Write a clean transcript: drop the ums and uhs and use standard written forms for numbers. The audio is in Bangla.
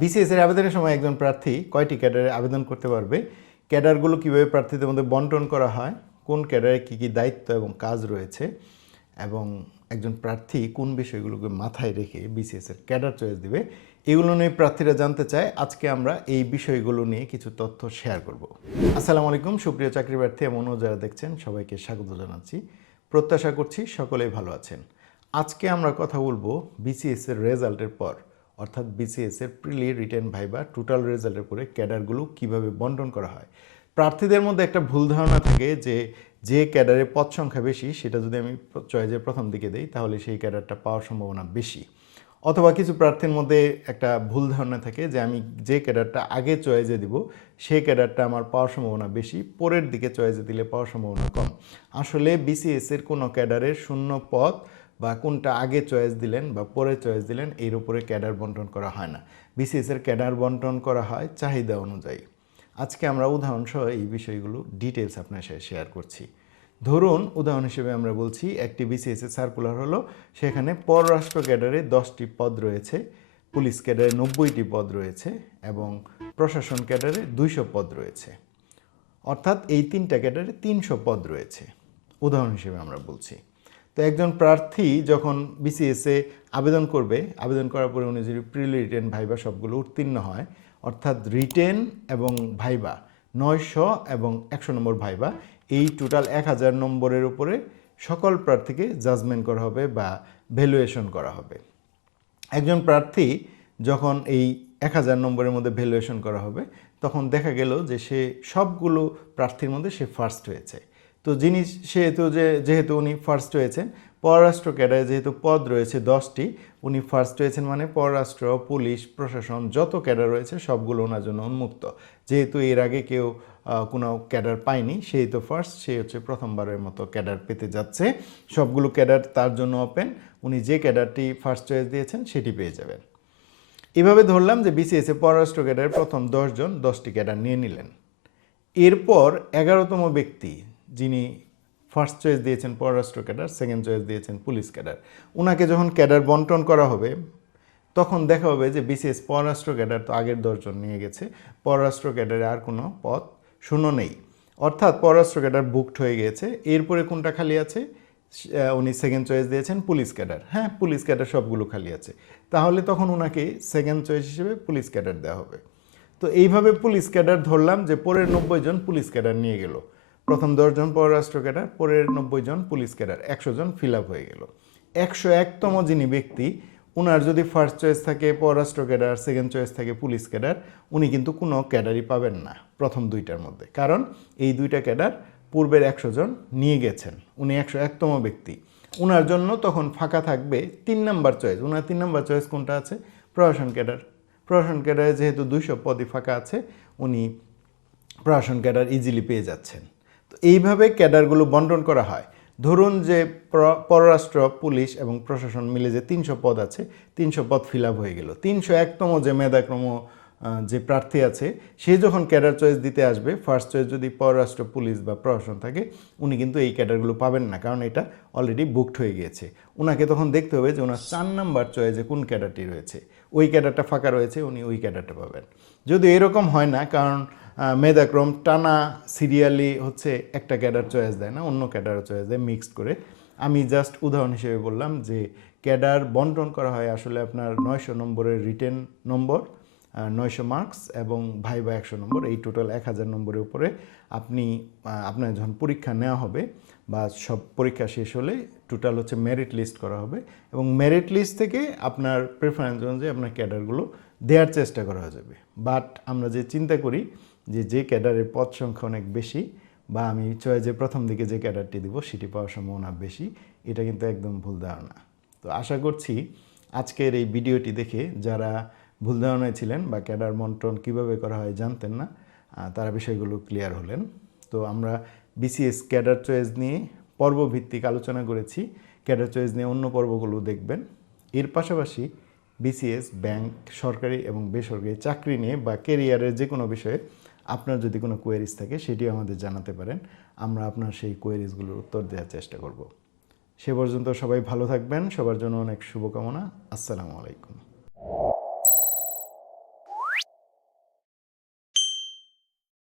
বিসিএস এর আবেদনের সময় একজন প্রার্থী কয়টি ক্যাডারে আবেদন করতে পারবে, ক্যাডারগুলো কীভাবে প্রার্থীদের মধ্যে বন্টন করা হয়, কোন ক্যাডারে কী কী দায়িত্ব এবং কাজ রয়েছে, এবং একজন প্রার্থী কোন বিষয়গুলোকে মাথায় রেখে বিসিএস এর ক্যাডার চয়েস দিবে, এগুলো নিয়ে প্রার্থীরা জানতে চায়। আজকে আমরা এই বিষয়গুলো নিয়ে কিছু তথ্য শেয়ার করব। আসসালামু আলাইকুম সুপ্রিয় চাকরি প্রার্থী এবং যারা দেখছেন সবাইকে স্বাগত জানাচ্ছি। প্রত্যাশা করছি সকলেই ভালো আছেন। আজকে আমরা কথা বলবো বিসিএস এর রেজাল্টের পর, অর্থাৎ বিসিএস এর প্রিলি, রিটেন, ভাইবা টোটাল রেজাল্টের পরে ক্যাডারগুলো কিভাবে বন্টন করা হয়। প্রার্থীদের মধ্যে একটা ভুল ধারণা থাকে যে ক্যাডারে পদ সংখ্যা বেশি সেটা যদি আমি চয়েসের প্রথম দিকে দেই তাহলে সেই ক্যাডারটা পাওয়ার সম্ভাবনা বেশি। অথবা কিছু প্রার্থীর মধ্যে একটা ভুল ধারণা থাকে যে আমি যে ক্যাডারটা আগে চয়েসে দিব সেই ক্যাডারটা আমার পাওয়ার সম্ভাবনা বেশি, পরের দিকে চয়েসে দিলে পাওয়ার সম্ভাবনা কম। আসলে বিসিএস এর কোনো ক্যাডারের শূন্য পদ বা কোনটা আগে চয়েস দিলেন বা পরে চয়েস দিলেন এর উপরে ক্যাডার বন্টন করা হয় না। বিসিএস এর ক্যাডার বন্টন করা হয় চাহিদা অনুযায়ী। আজকে আমরা উদাহরণসহ এই বিষয়গুলো ডিটেলস আপনার সাথে শেয়ার করছি। ধরুন উদাহরণ হিসেবে আমরা বলছি একটি বিসিএস এর সার্কুলার হলো, সেখানে পররাষ্ট্র ক্যাডারে 10টি পদ রয়েছে, পুলিশ ক্যাডারে 90টি পদ রয়েছে এবং প্রশাসন ক্যাডারে 200 পদ রয়েছে। অর্থাৎ এই তিনটা ক্যাডারে 300 পদ রয়েছে, উদাহরণ হিসেবে আমরা বলছি। তো একজন প্রার্থী যখন বিসিএসে আবেদন করবে, আবেদন করার পরে উনি যদি প্রিলি, রিটেন, ভাইবা সবগুলো উত্তীর্ণ হয়, অর্থাৎ রিটেন এবং ভাইবা 900 এবং 100 নম্বর ভাইবা, এই টোটাল 1000 নম্বরের উপরে সকল প্রার্থীকে জাজমেন্ট করা হবে বা ভ্যালুয়েশন করা হবে। একজন প্রার্থী যখন এই 1000 নম্বরের মধ্যে ভ্যালুয়েশন করা হবে তখন দেখা গেল যে সে সবগুলো প্রার্থীর মধ্যে সে ফার্স্ট হয়েছে। তো যেহেতু উনি ফার্স্ট হয়েছেন, পররাষ্ট্র ক্যাডারে যেহেতু পদ রয়েছে 10টি, উনি ফার্স্ট হয়েছেন মানে পররাষ্ট্র, পুলিশ, প্রশাসন যত ক্যাডার রয়েছে সবগুলো ওনার জন্য উন্মুক্ত। যেহেতু এর আগে কেউ কোনো ক্যাডার পায়নি, সেই তো ফার্স্ট, সে হচ্ছে প্রথমবারের মতো ক্যাডার পেতে যাচ্ছে। সবগুলো ক্যাডার তার জন্য ওপেন, উনি যে ক্যাডারটি ফার্স্ট চয়েস দিয়েছেন সেটি পেয়ে যাবেন। এভাবে ধরলাম যে বিসিএসে পররাষ্ট্র ক্যাডারের প্রথম 10 জন 10টি ক্যাডার নিয়ে নিলেন। এরপর 11তম ব্যক্তি যিনি ফার্স্ট চয়েস দিয়েছেন পররাষ্ট্র ক্যাডার, সেকেন্ড চয়েস দিয়েছেন পুলিশ ক্যাডার, ওনাকে যখন ক্যাডার বন্টন করা হবে তখন দেখা হবে যে বিসিএস পররাষ্ট্র ক্যাডার তো আগের 10 জন নিয়ে গেছে, পররাষ্ট্র ক্যাডারে আর কোনো পদ শূন্য নেই, অর্থাৎ পররাষ্ট্র ক্যাডার বুকড হয়ে গিয়েছে। এরপরে কোনটা খালি আছে, উনি সেকেন্ড চয়েস দিয়েছেন পুলিশ ক্যাডার, হ্যাঁ পুলিশ ক্যাডার সবগুলো খালি আছে, তাহলে তখন ওনাকে সেকেন্ড চয়েস হিসেবে পুলিশ ক্যাডার দেওয়া হবে। তো এইভাবে পুলিশ ক্যাডার ধরলাম যে পরের 90 জন পুলিশ ক্যাডার নিয়ে গেল, প্রথম 10 জন পররাষ্ট্র ক্যাডার, পরের 90 জন পুলিশ ক্যাডার, 100 জন ফিল আপ হয়ে গেল। 101তম যিনি ব্যক্তি, ওনার যদি ফার্স্ট চয়েস থাকে পররাষ্ট্র ক্যাডার, সেকেন্ড চয়েস থাকে পুলিশ ক্যাডার, উনি কিন্তু কোনো ক্যাডারই পাবেন না প্রথম দুইটার মধ্যে, কারণ এই দুইটা ক্যাডার পূর্বের 100 জন নিয়ে গেছেন। উনি 101তম ব্যক্তি, ওনার জন্য তখন ফাঁকা থাকবে 3 নাম্বার চয়েস। ওনার 3 নাম্বার চয়েস কোনটা আছে, প্রশাসন ক্যাডার। প্রশাসন ক্যাডারে যেহেতু 200 পদই ফাঁকা আছে, উনি প্রশাসন ক্যাডার ইজিলি পেয়ে যাচ্ছেন। তো এইভাবে ক্যাডারগুলো বন্টন করা হয়। ধরুন যে পররাষ্ট্র, পুলিশ এবং প্রশাসন মিলে যে 300 পদ আছে, 300 পদ ফিল আপ হয়ে গেল। 301তম যে মেধাক্রম যে প্রার্থী আছে সে যখন ক্যাডার চয়েস দিতে আসবে, ফার্স্ট চয়েস যদি পররাষ্ট্র, পুলিশ বা প্রশাসন থাকে, উনি কিন্তু এই ক্যাডারগুলো পাবেন না, কারণ এটা অলরেডি বুকড হয়ে গিয়েছে। ওনাকে তখন দেখতে হবে যে ওনার 4 নাম্বার চয়েসে কোন ক্যাডারটি রয়েছে, ওই ক্যাডারটা ফাঁকা রয়েছে, উনি ওই ক্যাডারটা পাবেন। যদি এরকম হয় না, কারণ মেধাক্রম টানা সিরিয়ালি হচ্ছে একটা ক্যাডার চয়েস দেয় না, অন্য ক্যাডারও চয়েস দেয় মিক্সড করে। আমি জাস্ট উদাহরণ হিসেবে বললাম যে ক্যাডার বন্টন করা হয় আসলে আপনার 900 নম্বরের রিটেন নম্বর, 900 মার্কস এবং ভাইবা 100 নম্বর, এই টোটাল 1000 নম্বরের উপরে আপনার যখন পরীক্ষা নেওয়া হবে বা সব পরীক্ষা শেষ হলে টোটাল হচ্ছে মেরিট লিস্ট করা হবে এবং মেরিট লিস্ট থেকে আপনার প্রেফারেন্স অনুযায়ী আপনার ক্যাডারগুলো দেওয়ার চেষ্টা করা যাবে। বাট আমরা যে চিন্তা করি যে ক্যাডারের পদ সংখ্যা অনেক বেশি বা আমি চয়েসে প্রথম দিকে যে ক্যাডারটি দিব সেটি পাওয়ার সম্ভাবনা বেশি, এটা কিন্তু একদম ভুল ধারণা। তো আশা করছি আজকের এই ভিডিওটি দেখে যারা ভুল ধারণায় ছিলেন বা ক্যাডার বন্টন কীভাবে করা হয় জানতেন না, তারা বিষয়গুলো ক্লিয়ার হলেন। তো আমরা বিসিএস ক্যাডার চয়েস নিয়ে পর্বভিত্তিক আলোচনা করেছি, ক্যাডার চয়েস নিয়ে অন্য পর্বগুলো দেখবেন। এর পাশাপাশি বিসিএস, ব্যাংক, সরকারি এবং বেসরকারি চাকরি নিয়ে বা কেরিয়ারের যে কোনো বিষয়ে আপনার যদি কোনো কোয়েরিজ থাকে সেটিও আমাদের জানাতে পারেন, আমরা আপনার সেই কোয়েরিজগুলোর উত্তর দেওয়ার চেষ্টা করব। সে পর্যন্ত সবাই ভালো থাকবেন, সবার জন্য অনেক শুভকামনা। আসসালামু আলাইকুম।